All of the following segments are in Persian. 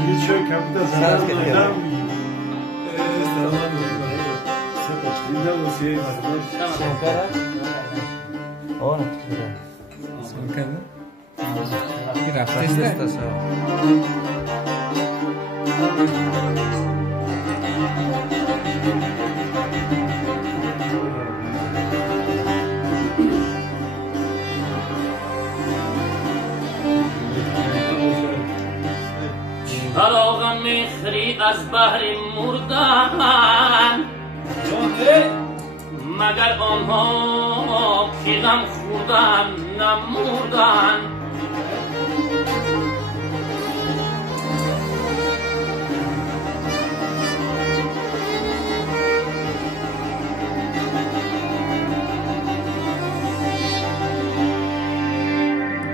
Ничего, как будто заразно. چراغ مخری از بحر مردن مگر آنها که غم خوردن نمردن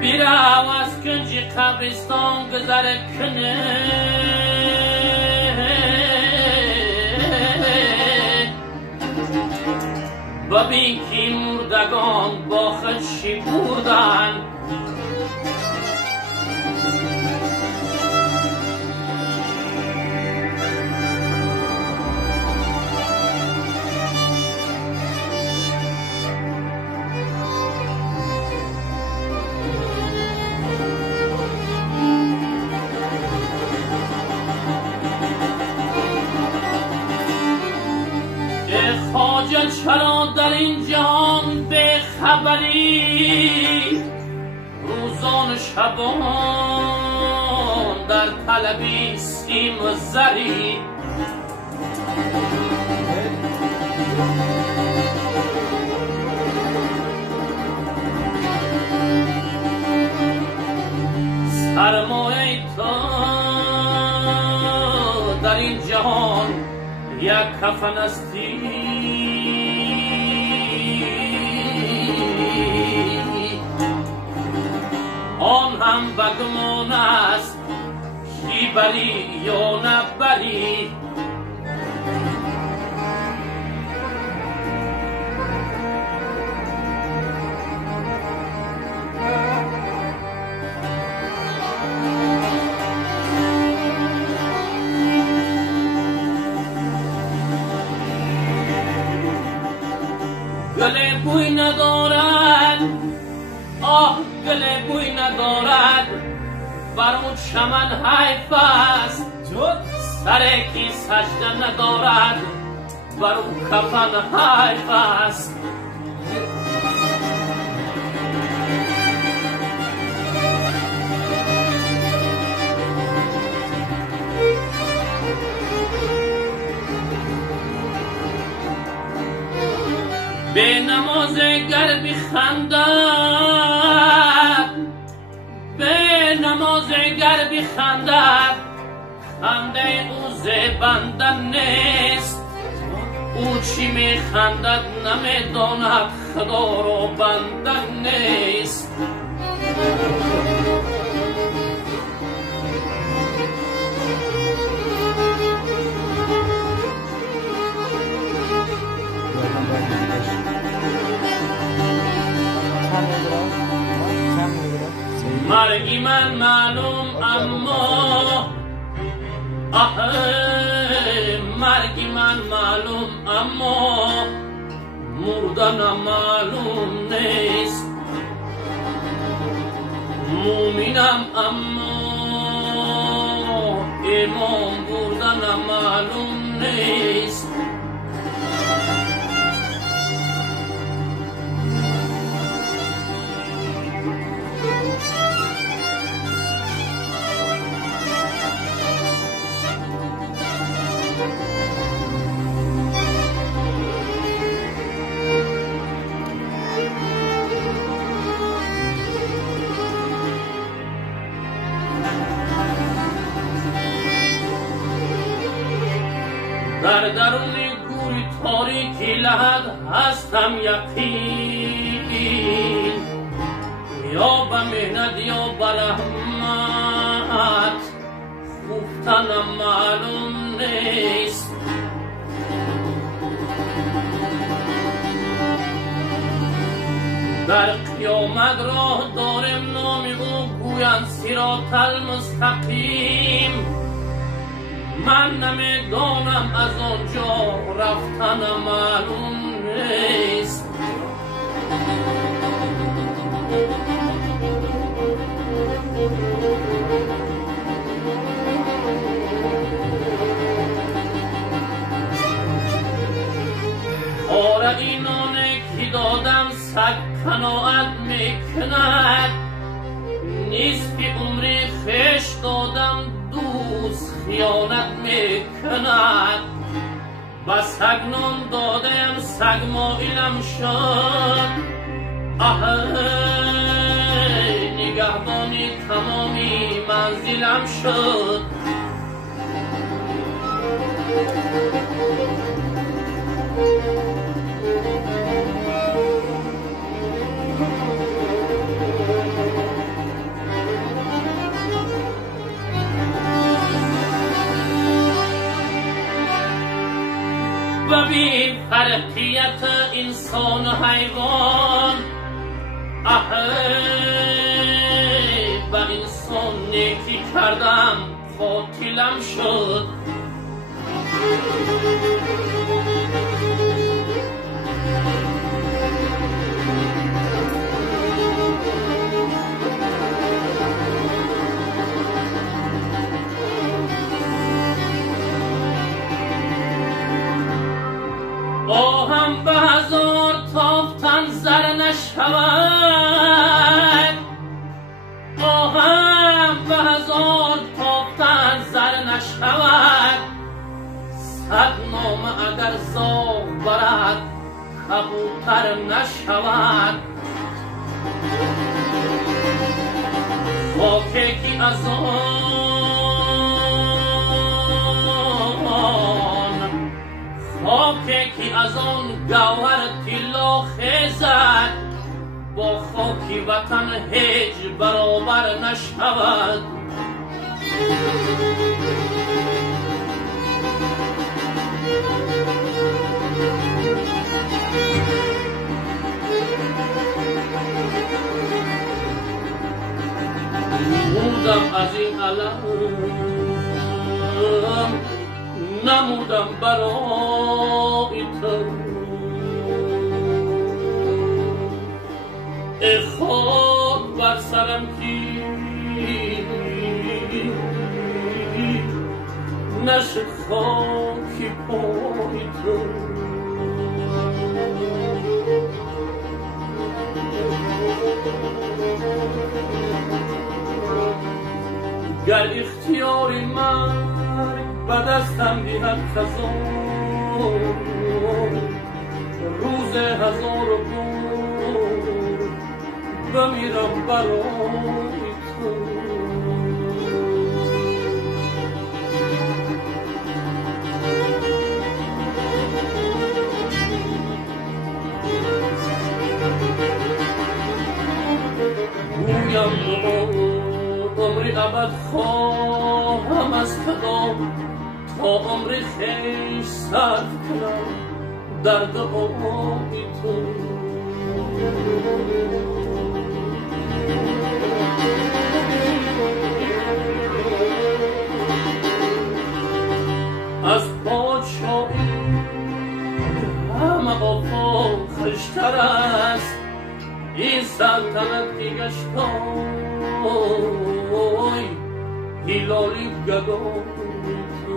بیرو از کنج قبرستان گذر کنه ببین که مردگان با خودشی بردن خواجه چرا در این جهان به خبری روزان شبان در طلبی سیم و زری سرمایه تو در این جهان یک کفن استی آن هم بگمان است کی بری یا نبری گل بوی ندارد آه گل بوی ندارد بر اون چمن حیف است سر کی سجده ندارد بر اون کفن حیف است به نماز گر بخندد به نماز گر بخندد خنده او زبنده نیست او چی میخندد نمیداند خدا رو بنده نیست مرگی من معلوم اما مرگی من معلوم اما مردنم معلوم نیست مومنم اما ایمان بردنم معلوم نیست در درون گوری تاریکی لحد هستم یقین یا به مهنت یا به رحمت خفتنم معلوم نیست در قیامت راه دارم نام او گویند صراط المستقیم من نمیدانم از آنجا رفتنم معلوم نیست. آره اینانه که دادم سگ قناعت میکند، نیست که عمری خویش دادم دوست خیانت میکند. و سگ نان دادم سگ مایلم شد، نگهبانی تمامی منزلم شد. ببین فرقیت انسان و حیوان، به انسان نیکی کردم قاتلم شد. آهم به هزار تافتن زر نشود، آهم به هزار تافتن زر نشود. صد نامه اگر زاغ برد کبوتر نشود. خاکی که از خاکی که از آن گوهر طلا خیزد، با خاکی وطن هیچ برابر نشود. نمودم از این علم، نمودم برای تو. ای خاک بر سرم کی نشد خاکی پای تو. گر اختیار مرگ به دستم دهد خزان، روز هزار و بار بمیرم برای تو. گویم عمری ابد خواهم از خدا، تا عمری خویش صرف کنم در دعای تو. از پادشاهی همه آفاق خوشتر است، این سلطنت که گشتم هلالی گدای تو.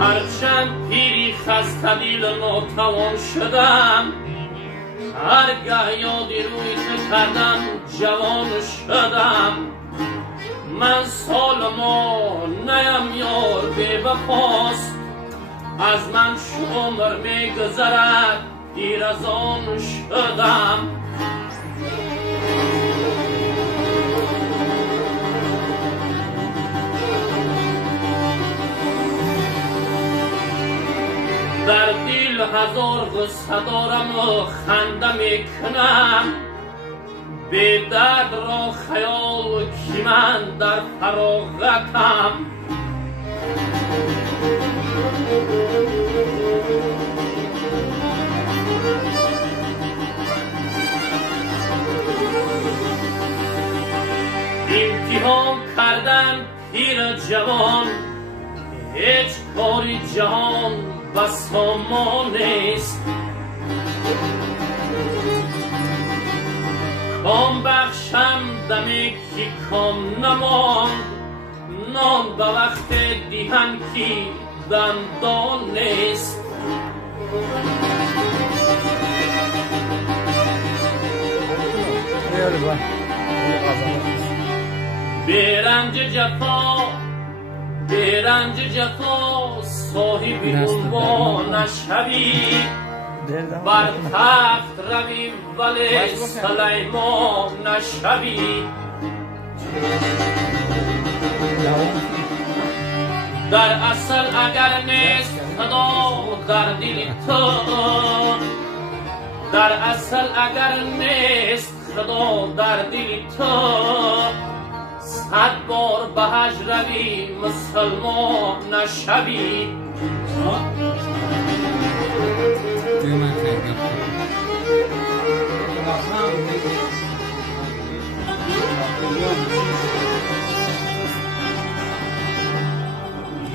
هرچند پیری خسته دل ناتوان شدم، هرگاه یادی روی تو کردم جوان شدم. من سال ما نیم یار بی وفاست، از من عمر می گذرد دیر از آن شدم. در دل هزار غصه دارم و خنده می کنم، بی درد را خیال که من در فراغتم. این ها کردن پیر جوان هیچ کاری جهان بس ما نیست کام بخشم دمی که کام نمان نان به وقت دیهن که دندان نیست بیرنج جفا صاحبی عنوان نشوی بر تخت روی ولی سلیمان نشوی در اصل اگر نیست خدا در دل تو در اصل اگر نیست خدا در دل تو 100 بار به حج روی مسلمان نشوی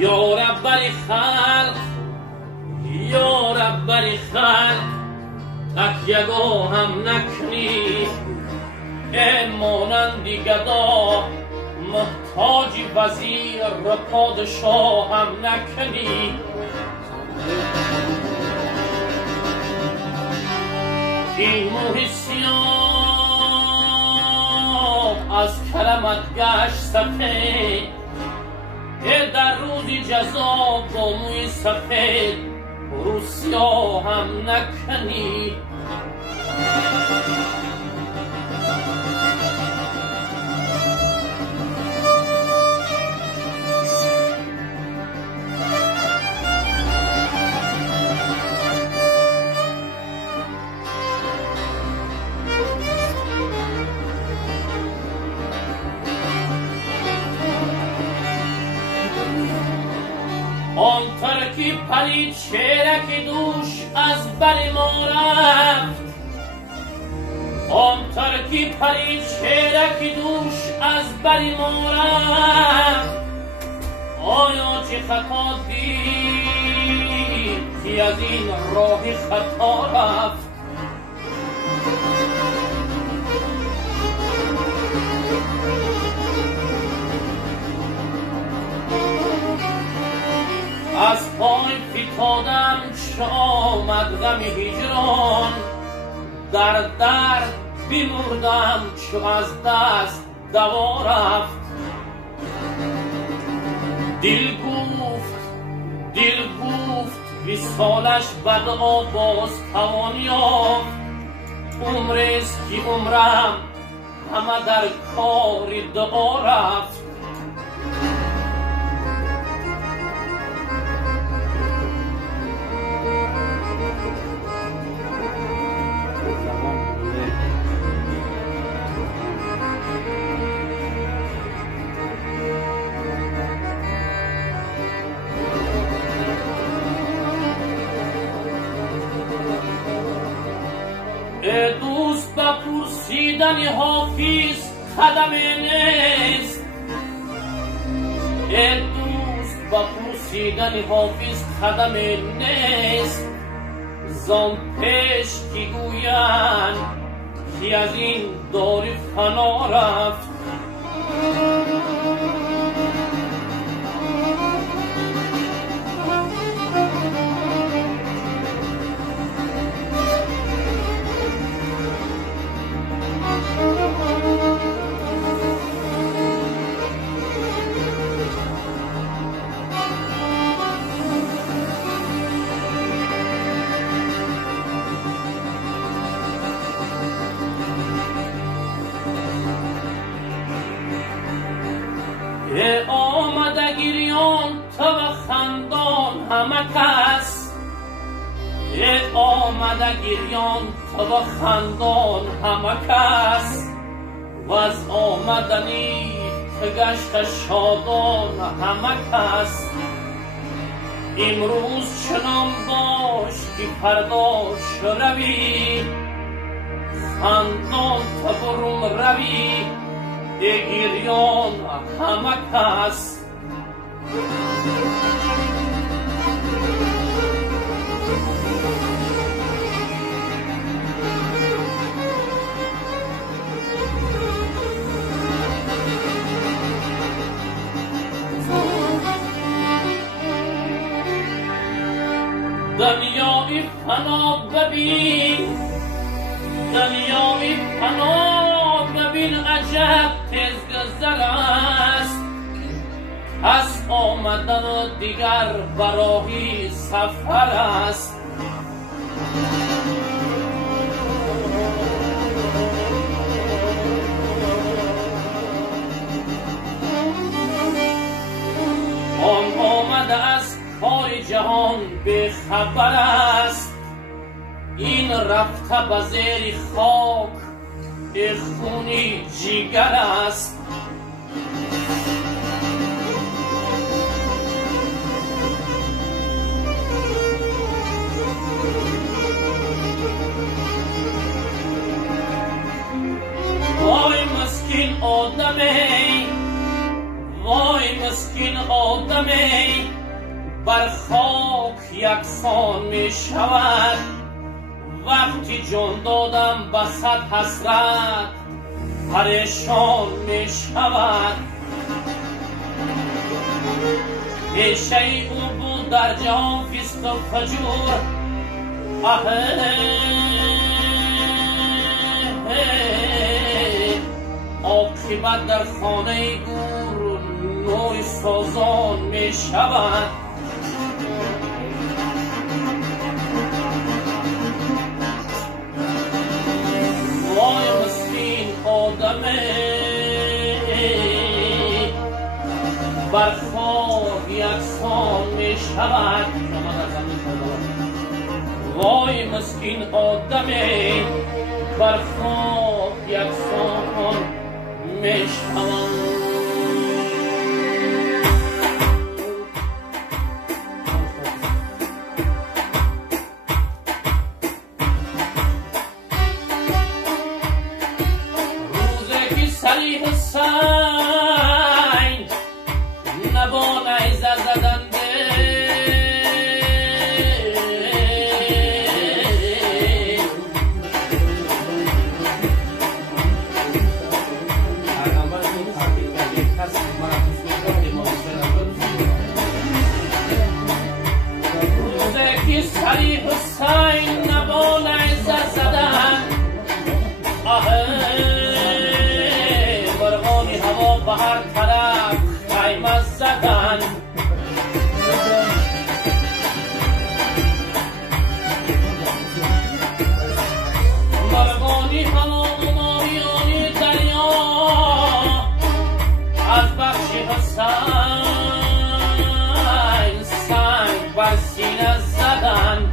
یا رب بری خلق یا رب بری خلق تکیگاه هم نکنی ای مانندی گدا محتاج وزیر و پادشاه هم نکنی این موه سیاه از کلمت گشت سفید در روزی جزا با موی سفید رو سیاه هم نکنی آن ترکی پرید چهرک دوش از بر ما رفت آن ترکی پرید چهرک دوش از بر ما رفت آیا چه خطا دید که از این راه خطا رفت از پای فتادم چه آمد غم هجران در درد بمردم چو از دست دوا رفت دل گفت وصالش بدها باز توان یافت عمرست که عمرم همه در کار دعا رفت دوست به پرسیدن حافظ قدم نیست دوست به پرسیدن حافظ قدم نیست زان پیش که گویند که از این دار فنا رفت آمده گریان تو و خندان همه کس آمده گریان تو و خندان همه کس و از آمدنی که گشت شادان همه کس امروز چنان باش که فرداش روی خندان تو برون روی گریان همه کس دنیای فنا ببین دنیای فنا ببین عجب تزگذر است از آمدن و دیگر برای سفر است آن آمده از کار جهان به خبر است این رفته به زیر خاک خونی جگر است وای مسکین آدمی وای مسکین آدمی بر خاک یکسان می شود وقتی جان دادم به صد حسرت پریشان می شود پیشه او بود در جهان فیست و فجور عاقبت در خانه گور نوی سازان می شود وای مسکین آدمی بر خاک یکسان می شود وای مسکین آدمی بر خاک یکسان می شود سری حسین نبا نیزه زدنده روزه که سری حسین نبا نیزه زدن هوا به هر طرف خیمه زدن مرغانی همانیانی دریا از بخش حسین سنگ بر سینه زدن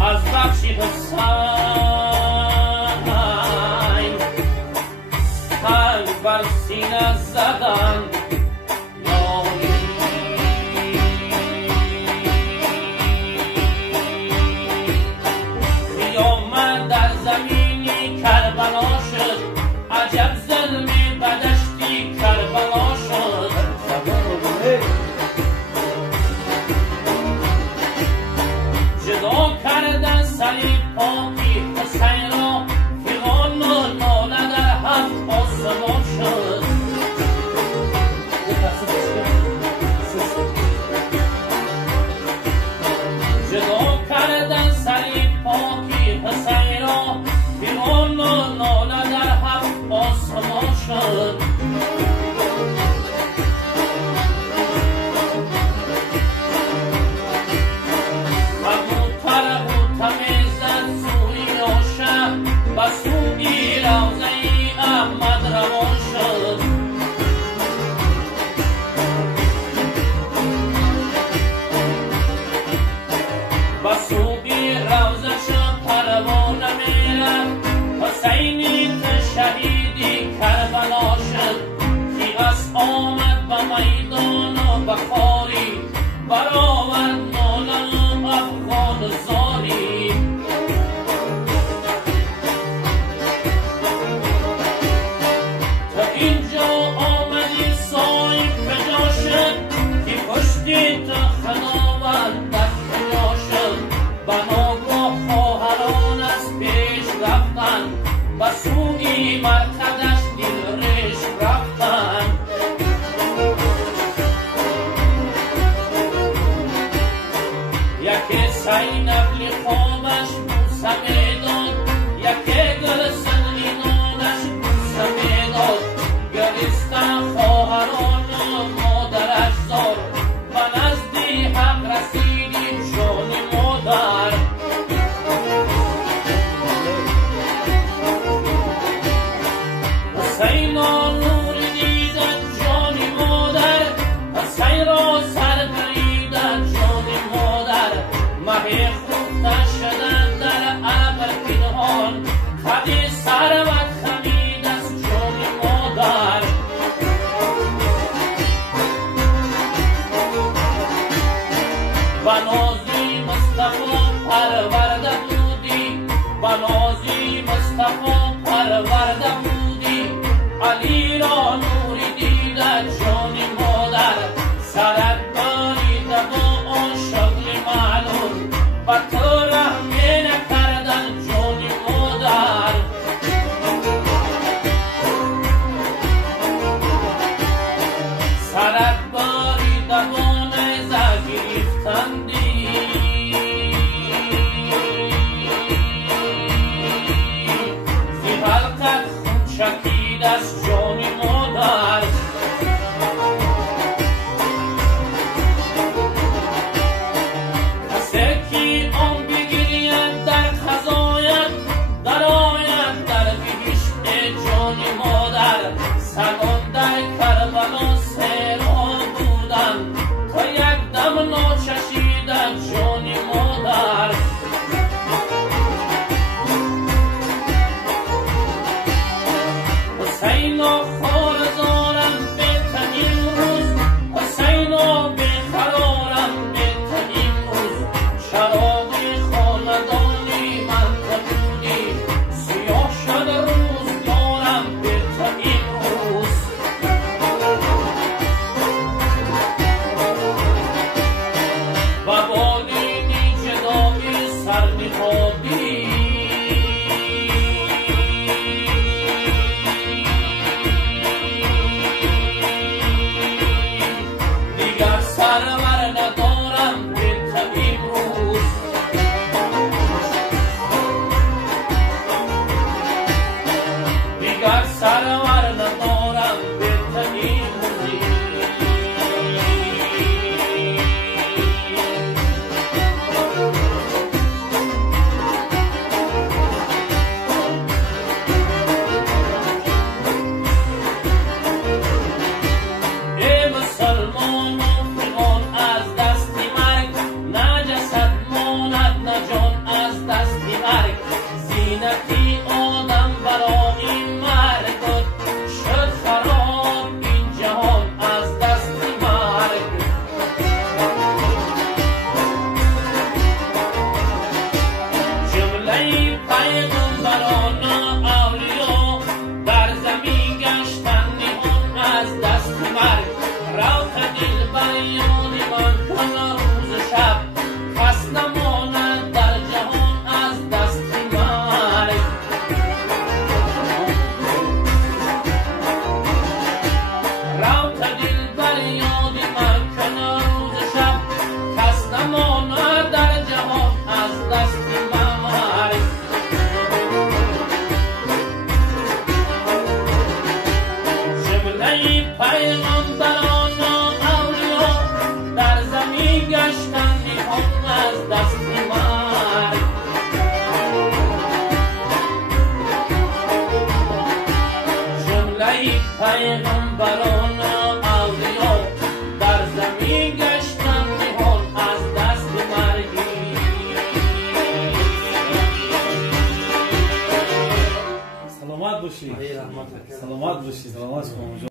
از بخش حسین بر سینه زدن قیامت در زمینی کربلا شد عجب ظلمی بدشتی کربلا شد جدا کردن صلیب پاکی حسین را فغان و ناله در هفت آسمان شد جدا کردن صلیب پاکی حسین را فغان و ناله در هفت آسمان شد بسوی روزه احمد روان شد بسوی روزه شد پروانه میرد حسینی که شهیدی کربلا شد کی از آمد به میدان و بخاری برآورد ناله و افغان زاری بی مرقدش دل ریش رفتن. یکی سینبلی خوابش بوسه میداد، یکی گلسن اینانش بوسه میداد. گریستن خواهران و مادرش زار، و نزدی حق رسیدیم جان مادر. حسین نور دیدن جان مادر، حسین را سر بریدن جان مادر. مهی خوبتن شدن در ابر پنهان، خدی ثروت خمید از جان مادر. و نازی مصطفی پرورده بودی، و نازی مصطفی پرورده بودی. علی را نوری دیده جان مادر، سرت باریده با آن شغل معلوم، و تو رحمی نکردن جان مادر. سرت باریده با نیزه گرفتندی، زی حلقت خون چکید از جان مادر. کسی که آن بگیرید در خزایت، در آید در بهشت جان مادر. سگان در کربلا سیرها بودن، تا یک دم ناچشیدن جان مادر. حسین خوار زارم بیتن این روز، حسین بیقرارم بیتن این روز. شراب خاندانی من تبودی، سیاه شد روزگارم بیتن این روز. و بالینی جدایی سر نهادی، دیگر سرور ندارم بیتن این روز. دیگر سرور ندارم بیتن این روز. ای مسلمان مفرمان از دست مرگ، نه جسد ماند نه جان از دست مرگ. زینتی آدم برای مرگ شد خراب این جهان از دست مرگ. جمله پیغمبران و اولیا در زمین گشتن نهان از دست مرگ. روح دل بر یاد من کن روز شب، کس نماند در جهان از دست مرگ. روح دل بر یاد من کن روز شب، کس نماند در جهان از دست مرگ. جمله پیغمبران و اولیا در زمین گشتن نهان از دست مرگ. جمله پیغمبران و اولیا در زمین گشتن نهان از دست مرگ. سلامت باشی. سلامت باشی. سلامت باشی.